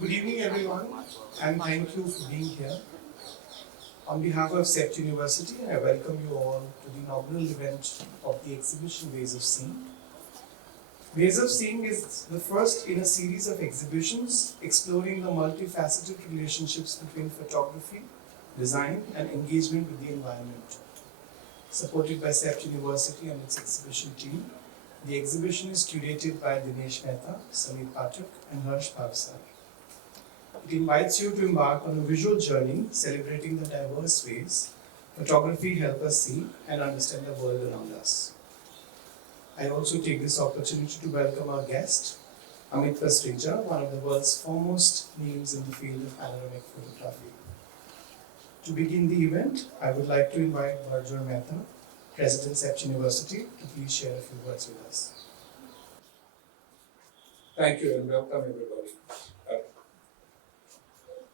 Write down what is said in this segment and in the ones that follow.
Good evening, everyone, and thank you for being here. On behalf of CEPT University, I welcome you all to the inaugural event of the exhibition Ways of Seeing. Ways of Seeing is the first in a series of exhibitions exploring the multifaceted relationships between photography, design, and engagement with the environment. Supported by CEPT University and its exhibition team, the exhibition is curated by Dinesh Mehta, Samir Pathak, and Harsh Bhavsar. It invites you to embark on a visual journey celebrating the diverse ways photography helps us see and understand the world around us. I also take this opportunity to welcome our guest, Amit Pasricha, one of the world's foremost names in the field of panoramic photography. To begin the event, I would like to invite Harsh Mehta, President CEPT University, to please share a few words with us. Thank you and welcome everybody.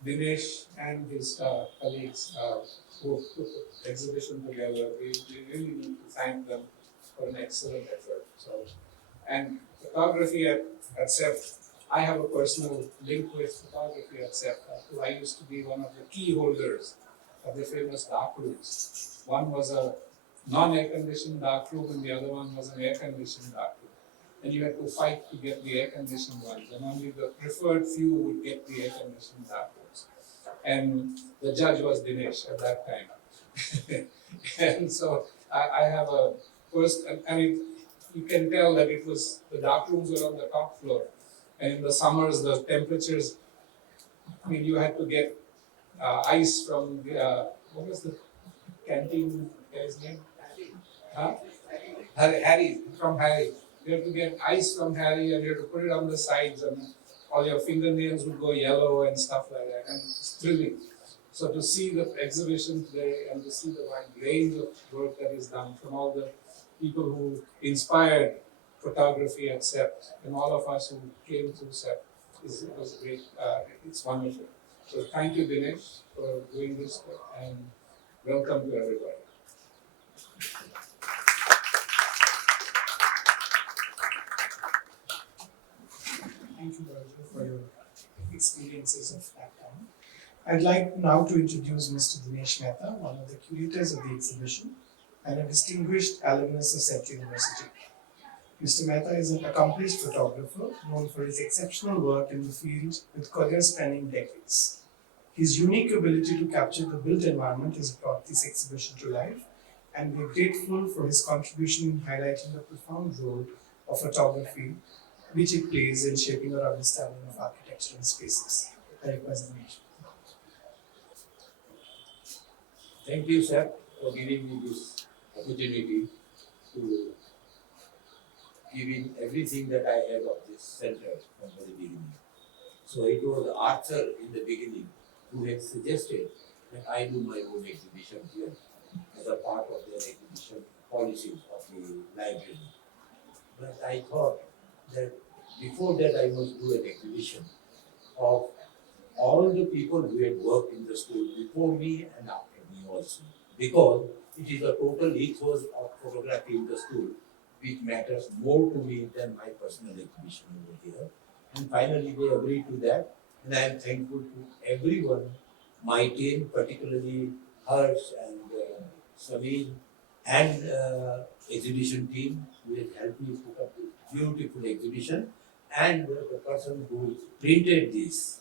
Dinesh and his colleagues who put the exhibition together, we really need to thank them for an excellent effort. And photography at CEPT, I have a personal link with photography at CEPT. I used to be one of the key holders of the famous dark rooms. One was a non-air conditioned dark room and the other one was an air conditioned dark room. And you had to fight to get the air conditioned ones, and only the preferred few would get the air conditioned dark rooms. And the judge was Dinesh at that time. And so I have a first, I mean, you can tell that it was, the dark rooms were on the top floor. And in the summers, the temperatures, I mean, you had to get ice from the, what was the canteen guy's name? Huh? Harry, from Harry. You have to get ice from Harry and you have to put it on the sides and all your fingernails would go yellow and stuff like that. And it's thrilling. So to see the exhibition today and to see the wide range of work that is done from all the people who inspired photography at CEPT and all of us who came through CEPT, it was great. It's wonderful. So thank you, Dinesh, for doing this and welcome to everybody. Thank you, Roger, for your experiences of that time. I'd like now to introduce Mr. Dinesh Mehta, one of the curators of the exhibition and a distinguished alumnus of CEPT University. Mr. Mehta is an accomplished photographer known for his exceptional work in the field with careers spanning decades. His unique ability to capture the built environment has brought this exhibition to life, and we are grateful for his contribution in highlighting the profound role of photography which it plays in shaping our understanding of architecture and spaces. I request Dinesh. Thank you, sir, for giving me this opportunity to give in everything that I have of this center from the very beginning. So it was Arthur in the beginning who had suggested that I do my own exhibition here as a part of their exhibition policies of the library. But I thought that before that I must do an exhibition of all the people who had worked in the school before me and after me also, because it is a total ethos of photography in the school which matters more to me than my personal exhibition over here. And finally they agreed to that, and I am thankful to everyone, my team, particularly Harsh and Samir and exhibition team who has helped me put up this beautiful exhibition, and the person who printed this,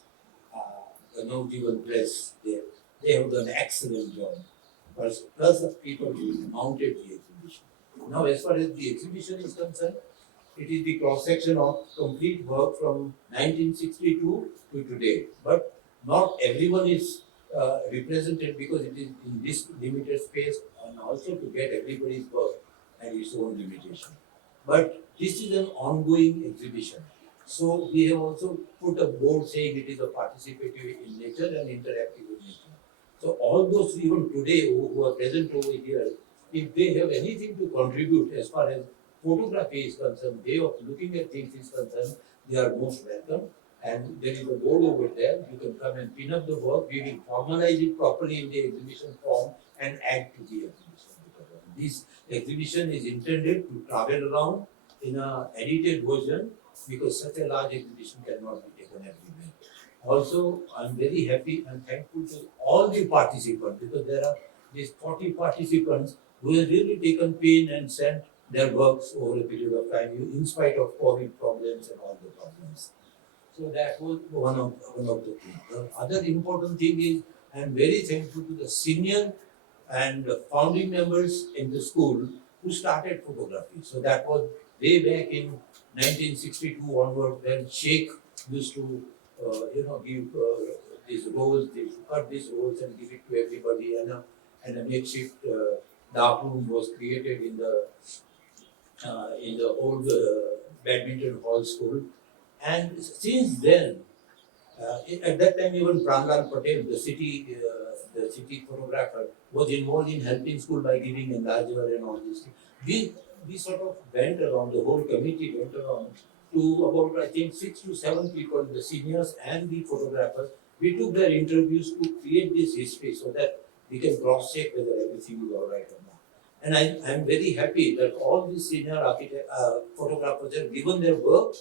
the Navjivan Press, they have done an excellent job. Plus the people who mounted the exhibition. Now, as far as the exhibition is concerned, it is the cross-section of complete work from 1962 to today. But not everyone is represented because it is in this limited space, and also to get everybody's work and its own limitation. But this is an ongoing exhibition. So we have also put a board saying it is a participative in nature and interactive in nature. So all those even today who are present over here, if they have anything to contribute as far as photography is concerned, way of looking at things is concerned, they are most welcome. And there is a board over there, you can come and pin up the work, we will formalize it properly in the exhibition form and add to the exhibition. This exhibition is intended to travel around in an edited version, because such a large exhibition cannot be taken everywhere. Also, I'm very happy and thankful to all the participants because there are these 40 participants who have really taken pain and sent their works over a period of time, in spite of COVID problems and all the problems. So that was one of the things. The other important thing is I'm very thankful to the senior and founding members in the school who started photography. So that was way back in 1962 onward when Sheikh used to, give these roles, they cut these roles and give it to everybody, and a makeshift dark room was created in the old badminton hall school. And since then, at that time, even Pranlal Patel, the city photographer, was involved in helping school by giving enlarger and all these things. We sort of went around, the whole committee went around to about, I think, 6 to 7 people, the seniors and the photographers. We took their interviews to create this history so that we can cross-check whether everything is all right or not. And I'm very happy that all these senior photographers have given their work.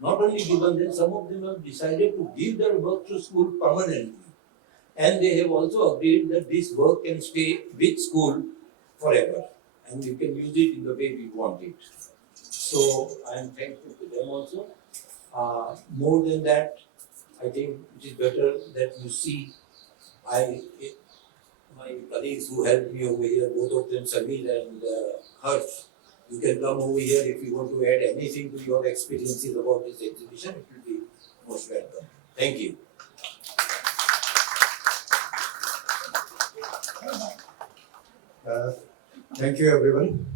Not only given them, some of them have decided to give their work to school permanently. And they have also agreed that this work can stay with school forever. And we can use it in the way we want it. So I am thankful to them also. More than that, I think it is better that you see my colleagues who helped me over here, both of them, Samir and Harsh. You can come over here if you want to add anything to your experiences about this exhibition. It will be most welcome. Thank you. Thank you, everyone.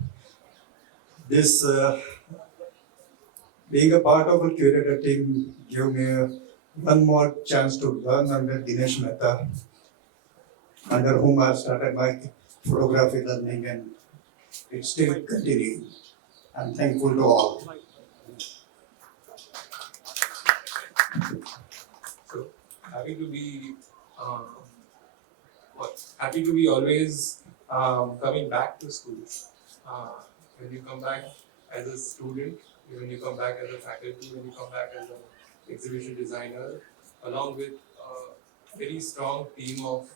This being a part of a curator team gave me one more chance to learn under Dinesh Mehta, under whom I started my photography learning, and it's still continuing. I'm thankful to all. So happy to be happy to be always coming back to school. When you come back as a student, when you come back as a faculty, when you come back as an exhibition designer, along with a very strong team of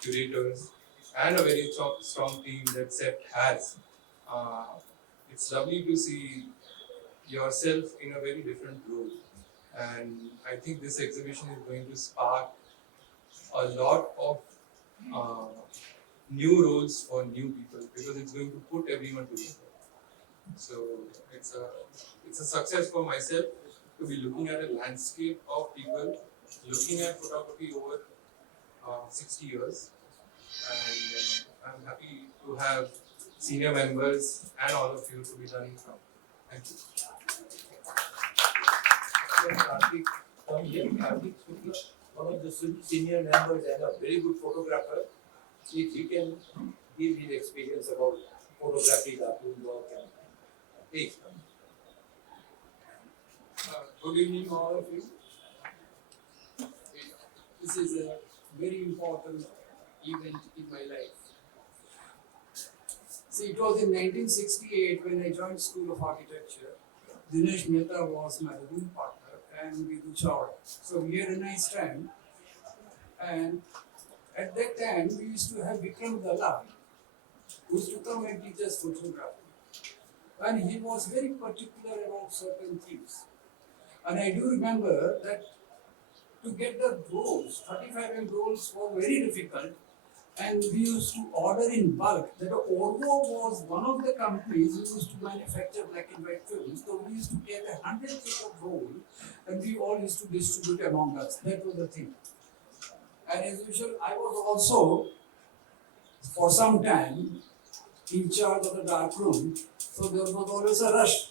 curators and a very strong team that CEPT has. It's lovely to see yourself in a very different role. And I think this exhibition is going to spark a lot of new roles for new people because it's going to put everyone together. So it's a success for myself to be looking at a landscape of people looking at photography over 60 years, and I'm happy to have senior members and all of you to be learning from. Thank you. Karthik, come here. Karthik Shukla, one of the senior members and a very good photographer. If he can give his experience about photography, darkroom work, and please come. Good evening, all of you. This is a very important event in my life. See, it was in 1968 when I joined School of Architecture. Dinesh Mehta was my room partner and we do shower. So we had a nice time. And at that time, we used to have Vikram Dalal, who used to come and teach us photography. And he was very particular about certain things. And I do remember that to get the rolls, 35mm rolls were very difficult, and we used to order in bulk. That Orvo was one of the companies who used to manufacture black and white films. So we used to get 100 feet of roll, and we all used to distribute among us. That was the thing. And as usual, I was also, for some time, in charge of the dark room. So there was always a rush.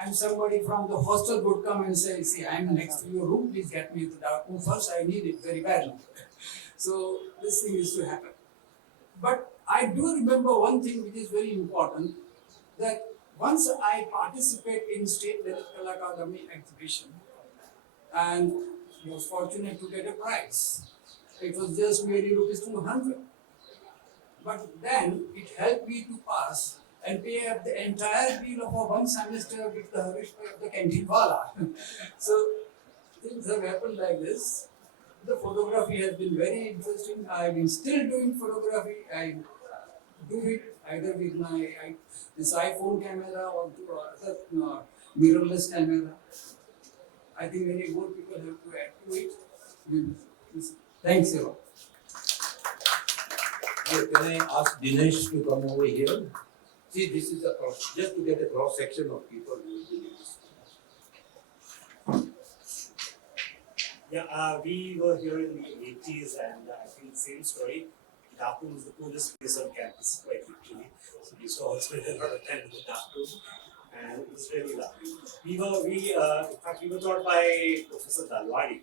And somebody from the hostel would come and say, see, I'm next to your room, please get me to the dark room first, I need it very badly. So this thing used to happen. But I do remember one thing which is very important, that once I participate in State Lalit Kala Akademi exhibition and was fortunate to get a prize. It was just merely rupees 200. But then it helped me to pass and pay up the entire bill of a one semester with the Harsh Bhavsar of the canteen wala. So things have happened like this. The photography has been very interesting. I've been still doing photography. I do it either with this iPhone camera or other mirrorless camera. I think many more people have to add to it. Thanks a lot. Okay, can I ask Dinesh to come over here? See, this is a cross, just to get a cross section of people who will be in this. Yeah, we were here in the 80s, and I think same story. The dark room was the coolest place on campus, quite literally. So we used to all spend a lot of time in the dark room, and it was really lovely. In fact, we were taught by Professor Lalbhai,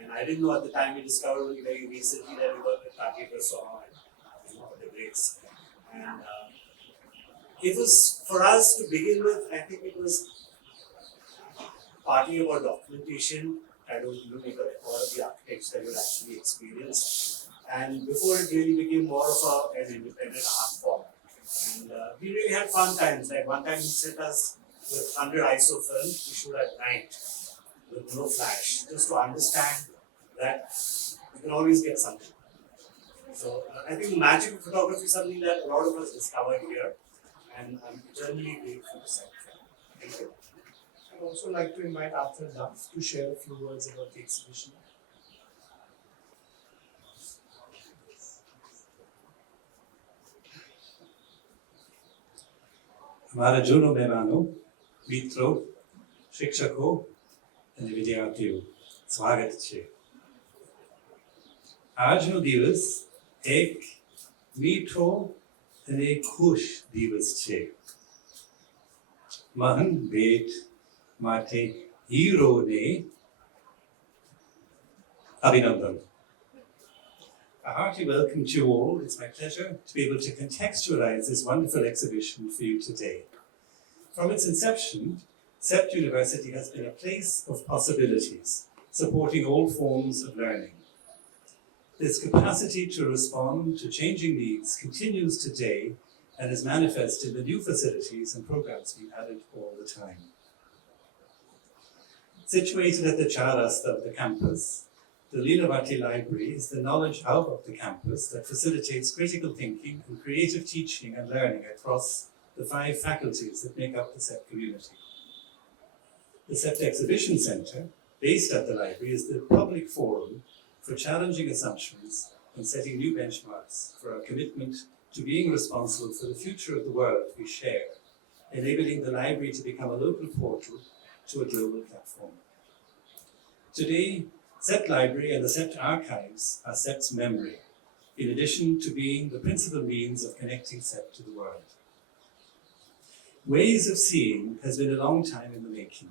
and I didn't know at the time. We discovered only very recently that we worked with Curated and the breaks. And it was, for us to begin with, I think it was partly about documentation. I don't make a record of the architecture that you actually experienced. And before it really became more of an independent art form. And we really had fun times. Like one time he sent us with 100 ISO film to shoot at night with no flash, just to understand that you can always get something. So I think the magic of photography is something that a lot of us discovered here. And I'm eternally grateful to Sam. Thank you. I'd also like to invite Arthur Duff to share a few words about the exhibition. हमारा Juno मेहमानों, मित्रों, शिक्षकों અને વિદ્યાર્થીઓ સ્વાગત છે. આજનો દિવસ એક મીઠો અને ખુશ દિવસ છે. મહાન ભેટ માટે હીરોને અભિનંદન. A hearty welcome to you all. It's my pleasure to be able to contextualize this wonderful exhibition for you today. From its inception, CEPT University has been a place of possibilities, supporting all forms of learning. This capacity to respond to changing needs continues today and is manifest in the new facilities and programs being added all the time. Situated at the Charasta of the campus, the Lilavati Library is the knowledge hub of the campus that facilitates critical thinking and creative teaching and learning across the 5 faculties that make up the CEPT community. The CEPT Exhibition Centre, based at the library, is the public forum for challenging assumptions and setting new benchmarks for our commitment to being responsible for the future of the world we share, enabling the library to become a local portal to a global platform. Today, CEPT Library and the CEPT Archives are CEPT's memory, in addition to being the principal means of connecting CEPT to the world. Ways of Seeing has been a long time in the making.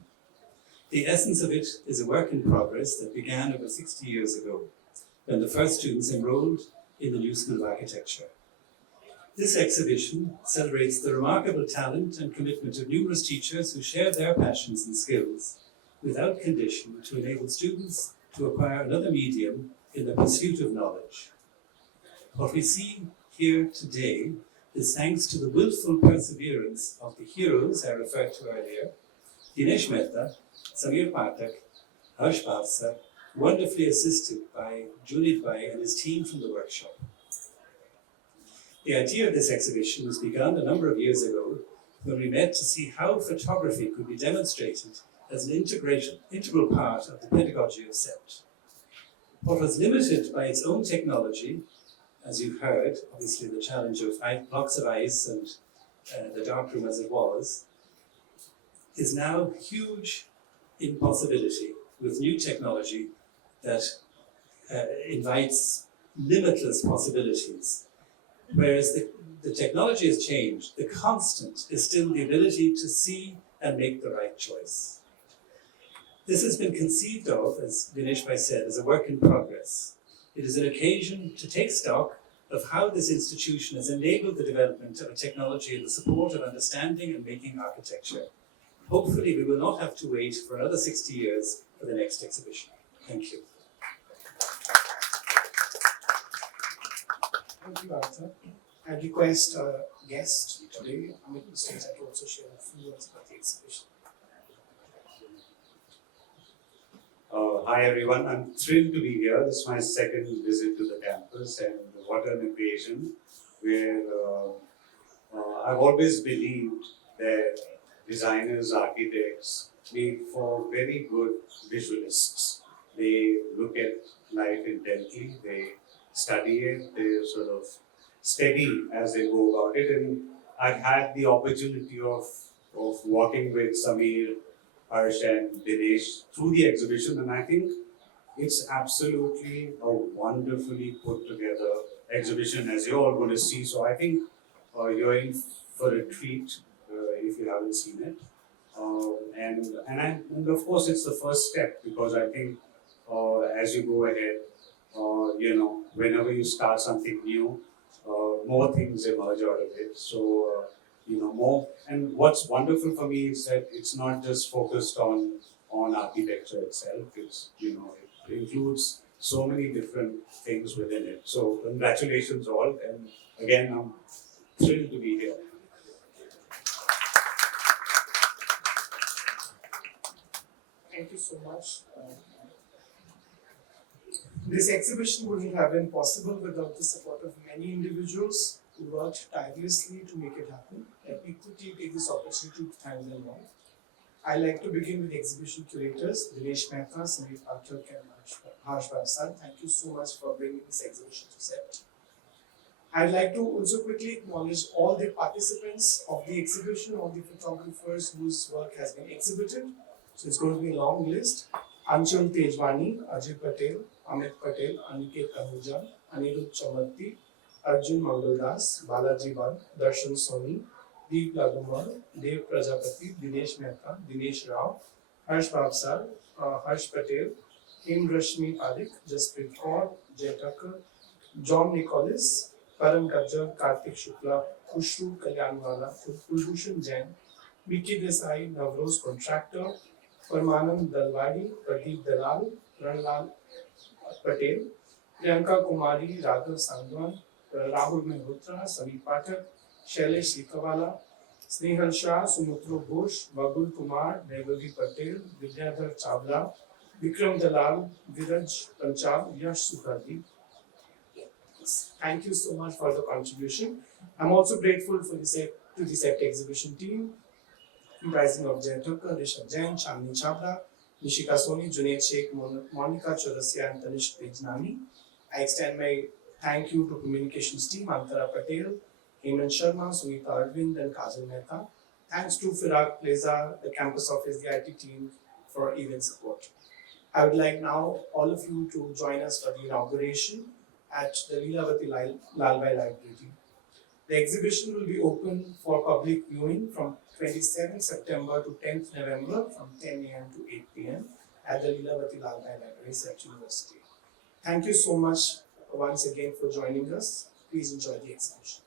The essence of it is a work in progress that began over 60 years ago, when the first students enrolled in the new School of Architecture. This exhibition celebrates the remarkable talent and commitment of numerous teachers who share their passions and skills without condition to enable students to acquire another medium in the pursuit of knowledge. What we see here today is thanks to the willful perseverance of the heroes I referred to earlier, Dinesh Mehta, Samir Pathak, Harsh Bhavsar, wonderfully assisted by Junit Bhai and his team from the workshop. The idea of this exhibition was begun a number of years ago when we met to see how photography could be demonstrated as an integral part of the pedagogy of CEPT. What was limited by its own technology, as you've heard, obviously the challenge of blocks of ice and the darkroom as it was, is now huge in possibility with new technology that invites limitless possibilities. Whereas the technology has changed, the constant is still the ability to see and make the right choice. This has been conceived of, as Dinesh Bhai said, as a work in progress. It is an occasion to take stock of how this institution has enabled the development of a technology in the support of understanding and making architecture. Hopefully, we will not have to wait for another 60 years for the next exhibition. Thank you. Thank you, Arthur. I request our guest today, Amit Pasricha, to also share a few words about the exhibition. Hi everyone, I'm thrilled to be here. This is my second visit to the campus, and what an occasion where I've always believed that designers, architects make for very good visualists. They look at life intently, they study it, they sort of steady as they go about it. And I've had the opportunity of working with Samir, Harsh, and Dinesh through the exhibition, and I think it's absolutely a wonderfully put together exhibition, as you're all going to see. So I think you're in for a treat if you haven't seen it. And of course, it's the first step, because I think as you go ahead, whenever you start something new, more things emerge out of it. So, more. And what's wonderful for me is that it's not just focused on architecture itself. It's, it includes so many different things within it. So, congratulations all. And again, I'm thrilled to be here. Thank you so much. This exhibition wouldn't have been possible without the support of many individuals who worked tirelessly to make it happen. Let me quickly take this opportunity to thank them all. I'd like to begin with the exhibition curators, Dinesh Mehta, Samir Pathak, and Harsh Bhavsar. Thank you so much for bringing this exhibition to CEPT. I'd like to also quickly acknowledge all the participants of the exhibition, all the photographers whose work has been exhibited. So it's going to be a long list. Anshul Tejwani, Ajay Patel, Amit Patel, Aniket Kahuja, Anirudh Chamatti, Arjun Mangaldas, Balaji Bag, Darshan Soni, Deep Lagumar, Dev Prajapati, Dinesh Mehta, Dinesh Rao, Harsh Bhavsar, Harsh Patel, Him Rashmi Padik, Jasprit Kaur, Jay Tucker, John Nicholas, Param Kajjar, Kartik Shukla, Kushru Kalyanwala, Kulbhushan Jain, Miki Desai, Navroz Contractor, Parmanand Dalwadi, Pradeep Dalal, Ranlal Patel, Priyanka Kumari, Raghav Sangwan, Rahul Mehrotra, Samir Pathak, Shailesh Sikawala, Snehal Shah, Sumutro Ghosh, Vagul Kumar, Devagi Patel, Vidyadhar Chavla, Vikram Dalal, Viraj Panchal, Yash Sukhardi. Thank you so much for the contribution. I'm also grateful for to the CEPT exhibition team, comprising of Jay Thakkar, Rishabh Jain, Chandni Chhabra, Nishika Soni, Junaid Sheikh, Monica Chaurasia, and Tanishq Pejnani. I extend my thank you to communications team, Antara Patel, Hemant Sharma, Sunita Arvind, and Kajal Mehta. Thanks to Firak Plaza, the campus office, the IT team for event support. I would like now all of you to join us for the inauguration at the Lilavati Lalbhai Library. The exhibition will be open for public viewing from 27th September to 10th November from 10 a.m. to 8 p.m. at the Lilavati Lalbhai Library, CEPT University. Thank you so much once again for joining us. Please enjoy the exhibition.